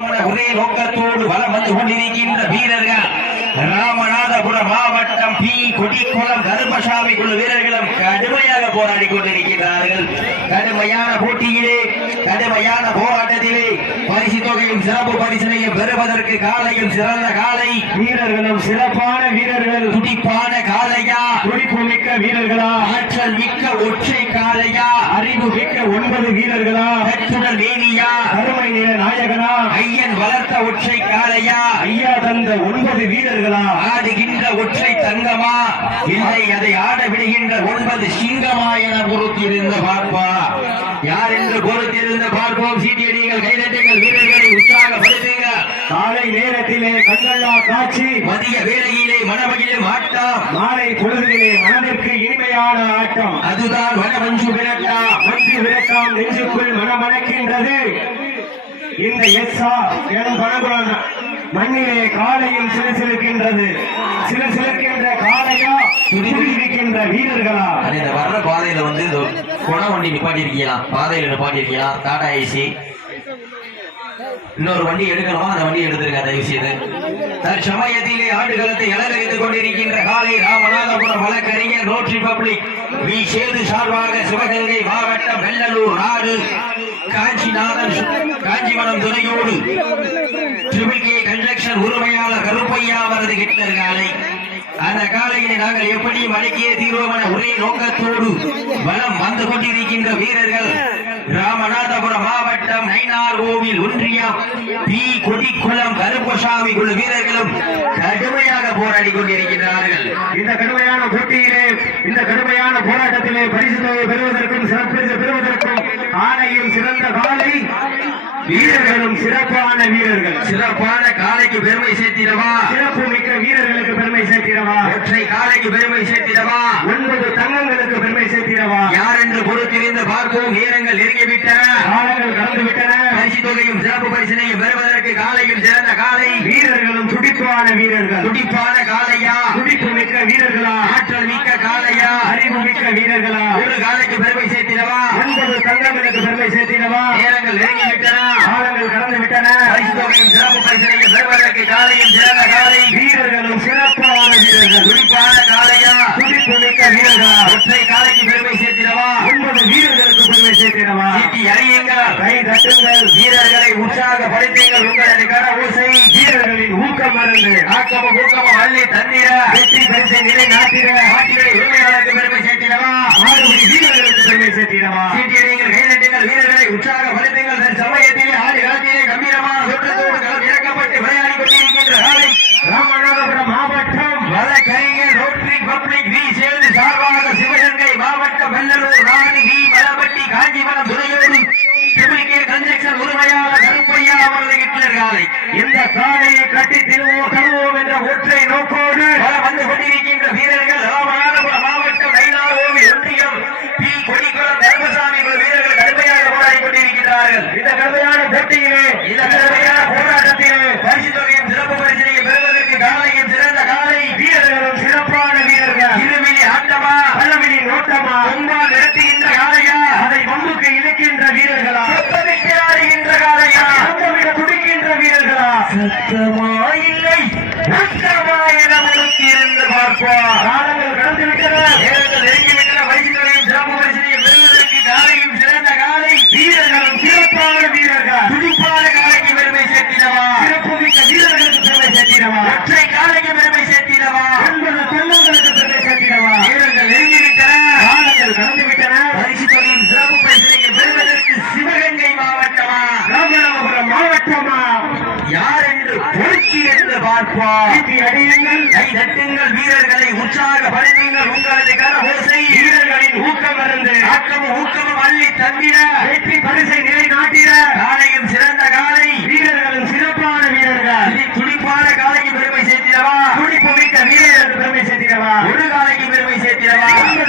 ஒரே நோக்கத்தோடு வலம் வந்து கொண்டிருக்கின்ற வீரர்கள் ராமநாதபுரம் மாவட்டம் பி கொடிக்குளம் தர்மசாமி குழு வீரர்களும் கடுமையாக போராடி கொண்டிருக்கிறார்கள். கடுமையான போட்டியிலே கடுமையான போராட்டத்திலே பரிசு தொகையும் சிறப்பு பரிசனையும் பெறுவதற்கு காலையும் சிறந்த காலை. வீரர்களும் சிறப்பான வீரர்கள். துடிப்பான காலையா? துடிப்பு மிக்க வீரர்களா? ஆற்றல் மிக்க ஒற்றை காலையா? அறிவு மிக்க ஒன்பது வீரர்களா? கற்றுடல் வேணியா நில நாயகனா? ஐயன் வளர்த்த ஒற்றை காலையா ஐயா தந்த ஒன்பது வீரர்களா? ஆடுகின்ற ஒற்றை தங்கமா? இல்லை அதை ஆட விடுகின்ற ஒன்பது சிங்கமா என பொறுத்திருந்து பார்ப்பா. யார் என்று பொறுத்திருந்து பார்ப்போம். சீட்டியடிகள் கைதட்டுங்கள் வீரர்களை உற்சாகப்படுத்துங்க காலை நேரத்திலே கண்கள்ளா காட்சி. மதிய வேளையிலே மனமகிழும் ஆட்டம். மாலை பொழுதிலே மனதிற்கு இனிமையான ஆட்டம். அதுதான் வனமஞ்சு விரட்டா. மன்றி விரட்டாம் நெஞ்சுக்குள் மனமணக்கின்றது இந்த எஸ்ஆ எனும் பணகுலம் மண்ணிலே காலையும் சிலசிலுக்கின்றது சிலசிலுக்கின்ற காலையா இருக்கின்ற வீரர்களா? அது இந்த வர்ற பாதையில வந்து இந்த வண்டி நிப்பாட்டி இருக்கலாம் பாதையில நிப்பாட்டி இருக்கலாம் டாடா ஐசி இன்னொரு வண்டி எடுக்கணுமா? அந்த வண்டி எடுத்திருக்க தயவு செய்து தற்சமயத்திலே ஆடுகளத்தை இலங்கரித்துக் கொண்டிருக்கின்ற காலை ராமநாதபுரம் வழக்கறிஞர் ரோட் ரிபப்ளிக் வி. சேது சார்பாக சிவகங்கை மாவட்டம் வெள்ளலூர் நாடு காஞ்சிநாதன் காஞ்சிபுரம் துணையோடு ட்ரிபிள் கே கன்ஸ்ட்ரக்ஷன் உரிமையாளர் கருப்பையா அவரது ஹிட்லர் காலை. அந்த காலையிலே நாங்கள் எப்படி மடக்கிய தீர்வோம் என ஒரே நோக்கத்தோடு வலம் வந்து கொண்டிருக்கின்ற வீரர்கள் ராமநாதபுரம் மாவட்டம் நைனார் கோவில் ஒன்றியம் பி. கொடிக்குளம் கருப்பசாமி குழு வீரர்களும் கடுமையாக போராடி கொண்டிருக்கிறார்கள் இந்த கடுமையான போட்டியிலே இந்த கடுமையான போராட்டத்திலே பரிசு தொகை பெறுவதற்கும் சிறப்பு பெறுவதற்கும் ஆணையும் சிறந்த காலை வீரர்களும் சிறப்பான வீரர்கள். சிறப்பான காலைக்கு பெருமை சேர்த்திடவா? சிறப்பு மிக்க வீரர்களுக்கு பெருமை சேர்த்திடவா? ஒற்றை காலைக்கு பெருமை சேர்த்திடவா? ஒன்பது தங்கங்களுக்கு பெருமை சேர்த்திடவா? யார் என்று பொறுத்திருந்து பார்ப்போம். நேரங்கள் நெருங்கிவிட்டன. காலங்கள் கடந்து விட்டன பரிசு தொகையும் சிறப்பு பரிசினையும் பெறுவதற்கு காலையும் சிறந்த காலை வீரர்களும் துடிப்பான வீரர்கள். துடிப்பான காலையா துடிப்பு மிக்க வீரர்களா? ஆற்றல் மிக்க காலையா அறிவு மிக்க வீரர்களா? ஒரு காலைக்கு பெருமை சேர்த்திடவா? ஒன்பது தங்கங்களுக்கு பெருமை சேர்த்திடவா? நேரங்கள் நெருங்கிவிட்டன. காலங்கள் கடந்து விட்டன பரிசு தொகையும் சிறப்பு பரிசினையும் பெறுவதற்கு காலையும் சிறந்த காலை வீரர்களும் சிறப்பான வீரர்கள். துடிப்பான காலையா துடிப்பு மிக்க வீரர்களா? ஒற்றை காலைக்கு பெருமை சேர்த்திடவா? ஒன்பது வீரர்களுக்கு தட்டுங்கள். வீரர்களை உற்சாகப்படுத்துங்கள். உங்களது கர ஊசை வீரர்களின் ஊக்கம் மருந்து. ஆக்கமும் ஊக்கமும் அள்ளி தந்திர வெற்றி பரிசை நிலை நாட்டிட. உரிமையாளருக்கு রাখা அடியுங்கள் கை தட்டுங்கள் வீரர்களை உற்சாகப்படுத்துங்கள் உங்களது கர ஓசை. வீரர்களின் ஊக்கம் மருந்து ஆக்கமும் ஊக்கமும் அள்ளி தந்திர வெற்றி பரிசை நிலை நாட்டிட. காலையும் சிறந்த காலை. வீரர்களும் சிறப்பான வீரர்கள். துடி- துடிப்பான காலைக்கு பெருமை சேர்த்திடவா? துடிப்பு மிக்க வீரர்களுக்கு பெருமை சேர்த்திடவா? ஒரு காலைக்கு பெருமை சேர்த்திடவா?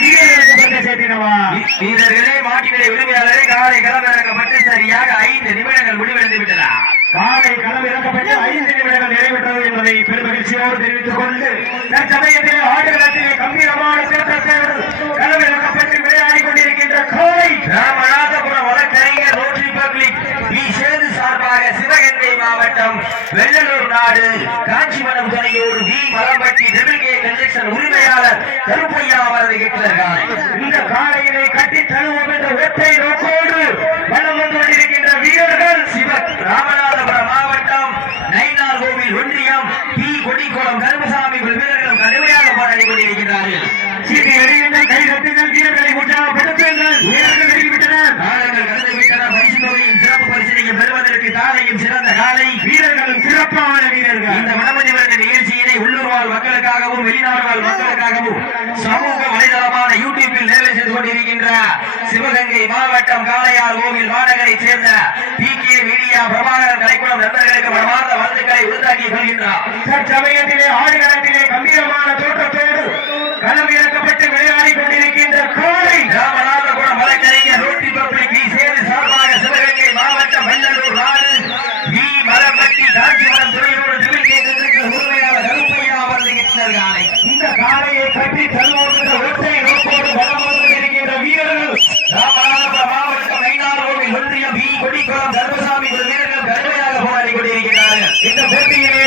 வீரர்களுக்கு பெருமை சேர்த்திடவா? வீரர்களே மாட்டினுடைய உரிமையாளரே காலை களமிறக்கப்பட்டு சரியாக ஐந்து நிமிடங்கள் முடிவடைந்து விட்டதா? காலை களம் இறக்கப்பட்டு ஐந்து நிமிடங்கள் நிறைவேற்றது. என்பதை பெருமகிழ்ச்சியோடு தெரிவித்துக் கொண்டு தற்சமயத்திலே ஆடுகளத்திலே கம்பீரமான தோற்றத்தோடு களம் இறக்கப்பட்டு விளையாடி கொண்டிருக்கின்ற கோவை ராமநாதபுரம் வழக்கறிஞர் ரோட்டரி பப்ளிக் வி. சேது சார்பாக சிவகங்கை மாவட்டம் வெள்ளலூர் நாடு காஞ்சிபுரம் துறையூர் வி. மலம்பட்டி டெபிள் கே கன்ஸ்ட்ரக்ஷன் உரிமையாளர் கருப்பையா அவரது ஹிட்லர் இந்த காலையினை கட்டி தழுவோம் என்ற ஒற்றை நோக்கோடு வலம் வந்து கொண்டிருக்கின்ற வீரர்கள் சிவ ராமநாதபுரம் மாவட்டம் தீ பி கொடிக்குளம் கருமசாமி வீரர்களும் கடுமையாக போராடி கொண்டிருக்கிறார்கள். கை தட்டுங்கள் வீரர்களை உற்சாகப்படுத்துங்கள் வீரர்கள் நெருங்கிவிட்டனர் காலங்கள் கடந்து விட்டன பரிசு தொகையின் சிறப்பு பரிசீலிக்க பெறுவதற்கு காலையும் சிறந்த காலை வீரர்களும் சிறப்பான வீரர்கள். இந்த வருட நிகழ்ச்சியினை உள்ளூர் வாழ் மக்களுக்காகவும் வெளிநாடு வாழ் மக்களுக்காகவும் சமூக வலைதளமான யூடியூப்பில் சேவை செய்து கொண்டிருக்கின்ற சிவகங்கை மாவட்டம் காளையார் கோவில் மாநகரை சேர்ந்த பி கே மீடியா பிரபாகரன் கலைக்குளம் நண்பர்களுக்கு மனமார்ந்த வாழ்த்துக்களை உருத்தாக்கிக் கொள்கின்றார். தற்சமயத்திலே ஆடுகளத்திலே கம்பீரமான தோற்றத்தோடு களம் இறக்கப்பட்டு விளையாடி கொண்டிருக்கின்ற கோலை ராமநாதபுரம் வழக்கறிஞர் ரோட்டி பப்ளிக் சேது சார்பாக சிவகங்கை மாவட்டம் வெள்ளலூர் நாடு வி மரம்பட்டி காஞ்சிபுரம் துறையோடு திருவிழேந்திற்கு உரிமையாளர் கருப்பையா கிருஷ்ணர் காலை இந்த காளையை கட்டி தருவோம் ஒற்றை நோக்கோடு வலம் வந்து கொண்டிருக்கின்ற வீரர்கள். ராமநாதபுரம் மாவட்டம் ஐநாறுகோவில் ஒன்றியம் வி கொடிக்குளம் தர்மசாமி குழு வீரர்கள் கடுமையாக போராடி கொண்டிருக்கிறார்கள் இந்த போட்டியிலே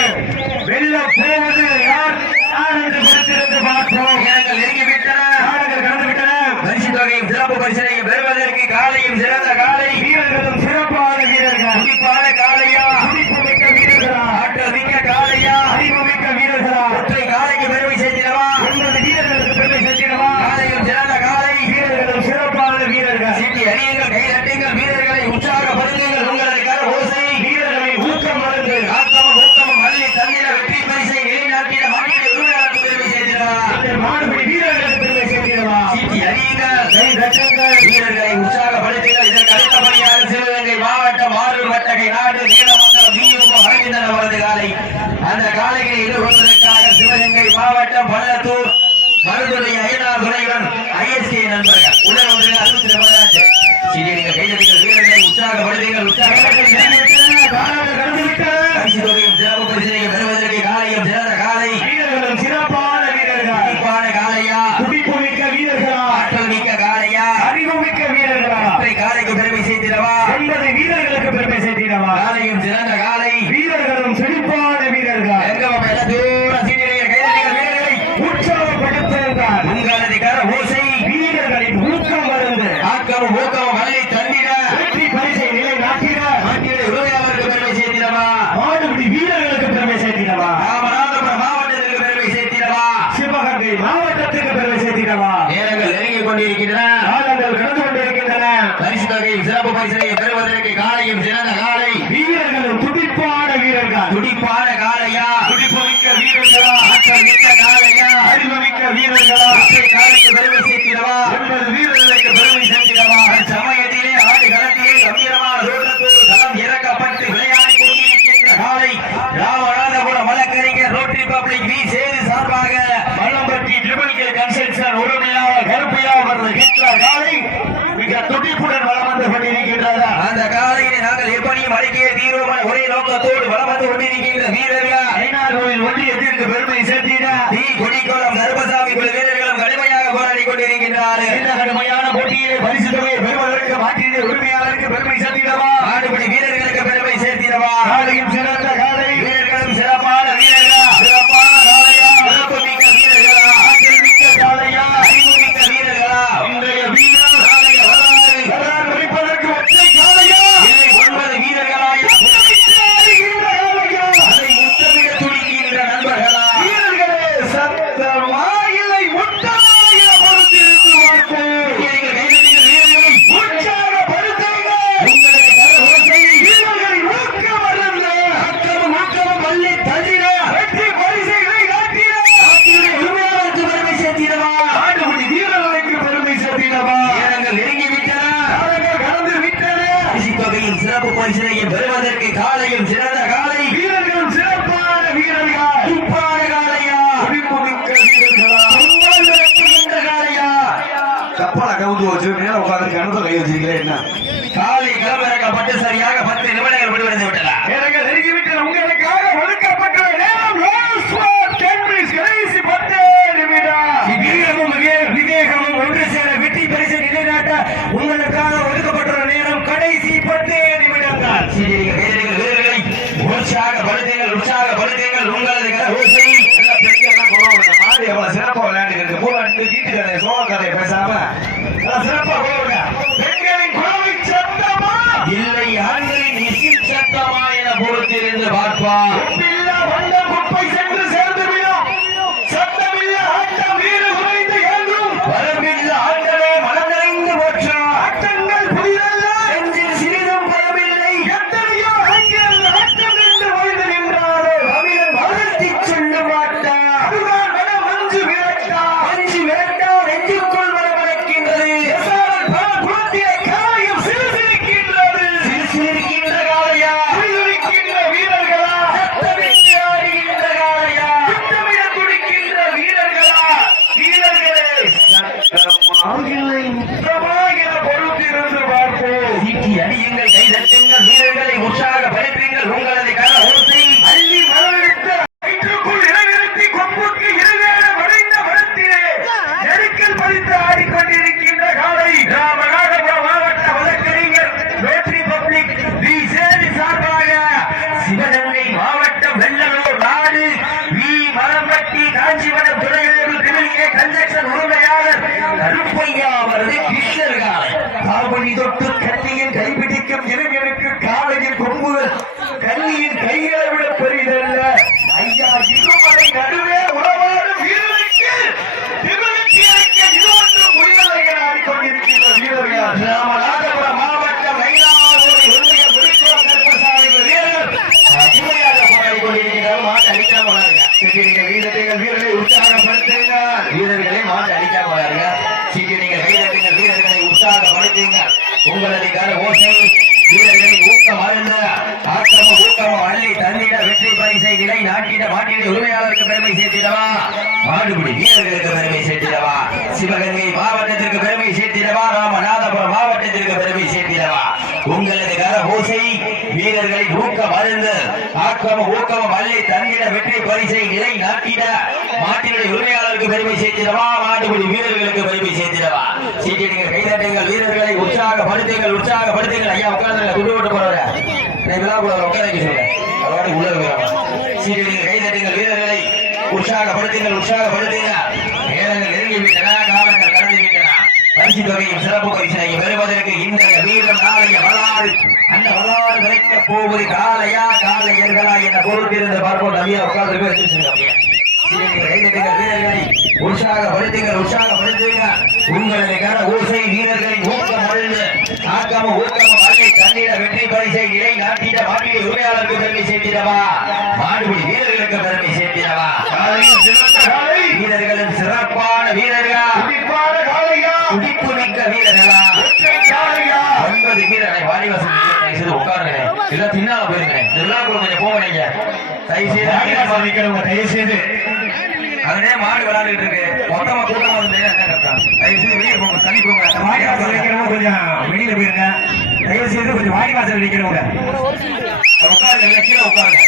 வெல்ல போவது யார் யார் என்று பொறுத்திருந்து பார்ப்போம் நேரங்கள் நெருங்கிவிட்டன காலங்கள் கடந்து விட்டன பரிசு தொகையும் சிறப்பு பரிசனையும் பெறுவதற்கு காலையும் சிறந்த காலை வீரர்களும் சிறப்பான வீரர்கள் துடிப்பான காலையா துடிப்பு மிக்க வீரர்களா ஆற்றல் மிக்க காலையா அறிவு மிக்க வீரர்களா ஒற்றை காலைக்கு பெருமை சேர்த்திடவா ஒன்பது வீரர்களுக்கு பெருமை சேர்த்திடவா காலையும் சிறந்த காலை வீரர்களும் சிறப்பான வீரர்கள் சீட்டி அணியுங்கள் கை தட்டுங்கள் வீரர்களை உற்சாகப்படுத்துங்கள் உங்களது கர ஓசை வீரர்களை ஊக்கம் மருந்து ஆத்தமும் ஊக்கமும் மல்லி தந்திர வெற்றி பரிசை நிலைநாட்டிட மாநில உரிமையாளருக்கு பெருமை சேர்த்திடவா மாடுபிடி வீரர்களுக்கு பெருமை சேர்த்திடவா சீட்டி அணியுங்கள் கை தட்டுங்கள் வீரர்களை உற்சாகப்படுத்துங்கள் இதற்கு அடுத்தபடியாக சிவகங்கை மாவட்டம் ஆரூர் வட்டகை நாடு நீலமங்கலம் வீரூபம் அரவிந்தன் அவரது காலை அந்த காலைகளை எதிர்கொள்வதற்காக சிவகங்கை மாவட்டம் பள்ளத்தூர் மருதுரை ஐநார் துறைவன் ஐஎஸ்கே நண்பர்கள் உடல் ஒன்று அறுபத்தி ரெண்டு சரி நீங்கள் கைதட்டிகள் வீரர்களை உற்சாகப்படுத்துங்கள் உற்சாகப்படுத்துங்கள் காலங்கள் கடந்து விட்டன பரிசு தொகையும் சிறப்பு பரிசனையும் பெறுவதற்கு காலையும் சிறந்த காலை. வீரர்களும் சிறப்பான வீரர்கள். குறிப்பான காலையா? துடிப்பு மிக்க வீரர்களா? ஆற்றல் மிக்க காலையா? அறிவு மிக்க வீரர்களா? ஒற்றை காலைக்கு பெருமை சேர்த்திடவா? ஒன்பது வீரர்களுக்கு பெருமை சேர்த்திடவா? காலையும் சிறந்த காலை. வீரர்களும் செழிப்பான வீரர்கள். எங்கும் எல்லாம் வீரர்களை உற்சாகப்படுத்துங்கள் உங்களது கர ஓசை. வீரர்களின் ஊக்கம் மருந்து. ஆக்கமும் ஊக்கமும் வள்ளி தந்திட வெற்றி பரிசை நிலை நாட்டிட நாட்டிய உரிமையாளருக்கு பெருமை சேர்த்திடவா மாடுபிடி வீரர்களுக்கு பெருமை சேர்த்திடவா ராமநாதபுரம் மாவட்டத்திற்கு பெருமை சேர்த்திடவா சிவகங்கை மாவட்டத்துக்கு பெருமை சேர்த்திடவா நேரங்கள் நெருங்கிக் கொண்டிருக்கின்றன காலங்கள் கடந்து கொண்டிருக்கின்றன பரிசு தொகையும் சிறப்பு பரிசனையும் பெறுவதற்கு காலையும் சிறந்த காலை வீரர்களும் துடிப்பான வீரர்கள் துடிப்பான காலையா துடிப்பு மிக்க வீரர்களா ஆற்றல் மிக்க காலையா அறிவு மிக்க வீரர்களா ஒற்றை காலைக்கு பெருமை சேர்த்திடவா ஒன்பது வீரர்களுக்கு பெருமை சேர்த்திடவா சமயத்திலே ஆடு களத்திலே கம்பீரமான ரோட்டத்தோடு களம் இறக்கப்பட்டு விளையாடி கொண்டிருக்கின்ற காலை ராமநாதபுரம் வழக்கறிஞர் ரோட்டரி பப்ளிக் வி சேது சார்பாக மல்லம்பட்டி ட்ரிபிள் கே கன்ஸ்ட்ரக்ஷன் உரிமையாளர் கருப்பையா அவரது ஹிட்லர் காலை மிக துடிப்புடன் வலம் வந்து கொண்டிருக்கின்றதா அந்த காலையிலே நாங்கள் எப்படியும் அடக்கிய தீரோமன் ஒரே நோக்கத்தோடு வலம் வந்து கொண்டிருக்கின்ற வீரர்கள் ஐநார் கோவில் ஒன்றியத்திற்கு பெருமை சேர்த்திட தி கொடிக்கோளம் கருப்பசாமி குழு வீரர்களும் கடுமையாக போராடி கொண்டிருக்கின்றார்கள் இந்த கடுமையான போட்டியிலே பரிசு தொகையை பெறுவதற்கு மாற்றிய உரிமையாளருக்கு பெருமை சேர்த்திடவா ஆடுபடி வீரர்களுக்கு பெருமை சேர்த்திடவா காலையும் சிறந்த காலை வீரர்களும் சிறப்பான வீரர்களா சிறப்பான காலையா சிறப்பு மிக்க வீரர்களா ஆற்றல் மிக்க காலையா அறிவு மிக்க வீரர்களா இன்றைய வீரர் காலைய வரலாறு வரலாறு முடிப்பதற்கு ஒற்றை காலையா இல்லை ஒன்பது வீரர்களாய் அதை முத்தமிட துடிக்கின்ற நண்பர்களா வீரர்களே சத்தமா இல்லை முட்டமா என பொறுத்திருந்து பார்ப்போம் நீங்கள் கைதட்டிகள் வீரர்களை உற்சாகப்படுத்துங்கள் உங்களது கரகோசை வீரர்களின் ஊக்கம் அருந்து ஆக்கமும் ஊக்கமும் வள்ளி தந்திர வெற்றி பரிசைகளை நாட்டிட ஆற்றினுடைய உரிமையாளருக்கு பெருமை சேர்த்திடவா ஆடுபடி வீரர்களுக்கு பெருமை சேர்த்திடவா நேரங்கள் நெருங்கி விட்டன காலங்கள் கடந்து விட்டன பரிசு தொகையின் சிறப்பு பரிசனையும் பெறுவதற்கு காலையும் சிறந்த காலை வீரர்களும் சிறப்பான வீரர்கள் துப்பான காலையா துடிப்பு மிக்க வீரர்களா தும்மல் விரட்டுகின்ற காலையா கப்பலை கவுந்து வச்சு மேல உட்காந்து கணத்தை கை வச்சிருக்கீங்களே என்ன? காலை களமிறக்கப்பட்டு சரியாக பத்து நிமிடங்கள் முடிவடைந்து விட்டன வீரர்களின் ஊக்கம் அருந்த ஆக்கமும் ஊக்கமும் அள்ளி தந்திட வெற்றி பரிசை நிலை நாட்டிட மாட்டிட உரிமையாளருக்கு பெருமை சேர்த்திடவா? மாடுபிடி வீரர்களுக்கு பெருமை சேர்த்திடவா? சிவகங்கை மாவட்டத்திற்கு பெருமை சேர்த்திடவா? ராமநாதபுரம் மாவட்டத்திற்கு பெருமை சேர்த்திடவா? உங்களது கர ஓசை வீரர்களின் ஊக்கம் அருந்து ஆக்கமும் ஊக்கமும் அள்ளி தந்திட வெற்றி பரிசை நிலை நாட்டிட மாட்டினுடைய உரிமையாளருக்கு பெருமை சேர்த்திடவா? மாடுபிடி வீரர்களுக்கு பெருமை சேர்த்திடவா? சீட்டிடுங்கள் கைதட்டுங்கள் வீரர்களை உற்சாகப்படுத்துங்கள் உற்சாகப்படுத்துங்கள். ஐயா உட்கார்ந்து துண்டு போட்டு போறவர விழா உட்கார வைக்க சொல்லுங்க உள்ள இருக்கிறாங்க சீட்டிடுங்கள் கைதட்டுங்கள் வீரர்களை உற்சாகப்படுத்துங்கள் உற்சாகப்படுத்துங்க. நேரங்கள் நெருங்கி விட்டன காலங்கள் கடந்து விட்டன பரிசு தொகையும் சிறப்பு பரிசனையும் பெறுவதற்கு இன்றைய வீரம் நாளைய வரலாறு. அந்த வரலாறு போவது காலையா காலையர்களா என பொறுத்திருந்து பார்ப்போம். நவியா உட்கார்ந்து வச்சிருக்கீங்க உற்சாகப்படுத்துங்கள் வீரர்களின் ஊக்கம் தண்ணீர வெற்றி பரிசை நிலை நாட்டிட மாட்டிட உரிமையாளருக்கு பெருமை சேர்த்திடவா? மாடுபிடி வீரர்களுக்கு பெருமை சேர்த்திடவா? வீரர்களும் சிறப்பான வீரர்களா? துடிப்பான காலையா? துடிப்பு மிக்க வீரர்களா ஒன்பது வீரரை வாலிவாசல் செய்து உட்காருங்க இல்ல பின்னால போயிருங்க இந்த விழாக்குள்ள கொஞ்சம் போங்க நீங்க. தயவு செய்து வாடிவாசல் நிக்கிறவங்க தயவு செய்து அதனே மாடு விளையாண்டுட்டு இருக்கு. மொத்தமா கூட்டமா வந்து என்ன கரெக்டா தயவு செய்து வெளியே போங்க தள்ளி போங்க. வாடிவாசல் கொஞ்சம் வெளியில போயிருங்க. தயவு செய்து கொஞ்சம் வாடிவாசல் நிக்கிறவங்க. உட்காருங்க கீழே உட்காருங்க.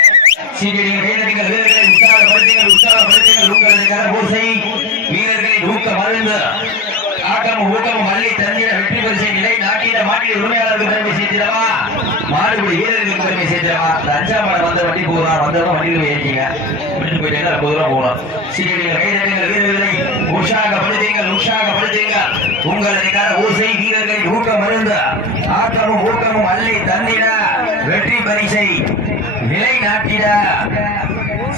சீக்கிரம் வீரர்கள் வீரர்களை உற்சாகப்படுத்துங்கள் உற்சாகப்படுத்துங்கள் உங்களது கரபூசை வீரர்களின் ஊக்கம் அழுந்து ஆக்கமும் ஊக்கமும் மல்லி தந்திர வெற்றி பரிசை நிலை நாட்டிட மாட்டிட உரிமையாளருக்கு பெருமை சேர்த்திடவா? மாடுபிடி வீரர்களுக்கு பெருமை சேர்த்திடவா? அஞ்சாம் மாடு வந்த வண்டி போகலாம் வந்தவங்க வண்டியில் போய் ஏற்றிங்க விட்டு போயிட்டு சீக்கிரம் வீரர்களை உற்சாகப்படுத்துங்கள் உற்சாகப்படுத்துங்கள். உங்களது கர ஊசை வீரர்களின் ஊக்க மருந்து. ஆக்கமும் ஊக்கமும் அள்ளி தந்திட வெற்றி பரிசை நிலை நாட்டிட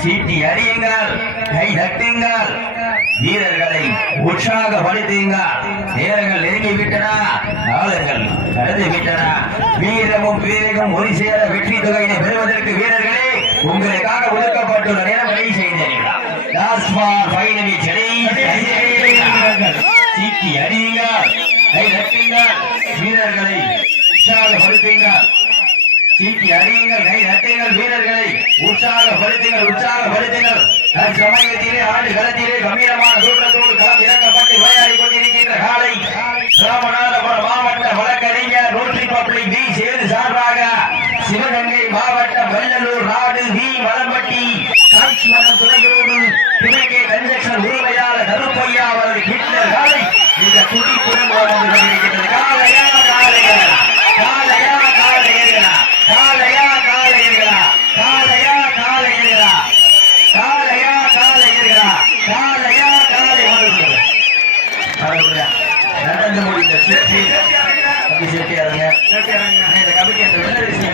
சீட்டி அடியுங்கள் கை தட்டுங்கள். வீரர்களை உற்சாகப்படுத்துங்கள். நேரங்கள் நெருங்கி விட்டன காலங்கள் கடந்து விட்டன வீரமும் வீரமும் ஒரு சேர வெற்றி தொகையினை பெறுவதற்கு வீரர்களே உங்களுக்காக ஒதுக்கப்பட்டுள்ள நேரம் வழி செய்தீர்கள் லாஸ்ட் ஃபார் ஃபைனலி சென்னை கட்டி அடியுங்கள் கை தட்டுங்கள் வீரர்களை உற்சாகப்படுத்துங்கள். சீட்டி அறியுங்கள் கை நட்டுங்கள் வீரர்களை. உற்சாகப்படுத்துங்கள் உற்சாகப்படுத்துங்கள். சமயத்திலே ஆண்டு களத்திலே கம்பீரமான தூக்கத்தோடு களம் இறக்கப்பட்டு விளையாடி கொண்டிருக்கின்ற காலை ராமநாதபுரம் மாவட்ட வழக்கறிஞர் நூற்றி பப்ளிக் வி சேர்ந்து சார்பாக சிவகங்கை மாவட்டம் வெள்ளலூர் நாடு வி வளம்பட்டி காட்சி காட்சிமரம் துணையோடு துணைக்கே கன்ஜெக்ஷன் உரிமையாளர் கருப்பையா அவரது கிட்னர் இந்த துடி புறம் ஓடி கொண்டிருக்கிறது காலையா காலையர் காலையா காலையர்களா? காலையா காலையர்களா? இந்த கமிட்டி அந்த வெள்ளரிசி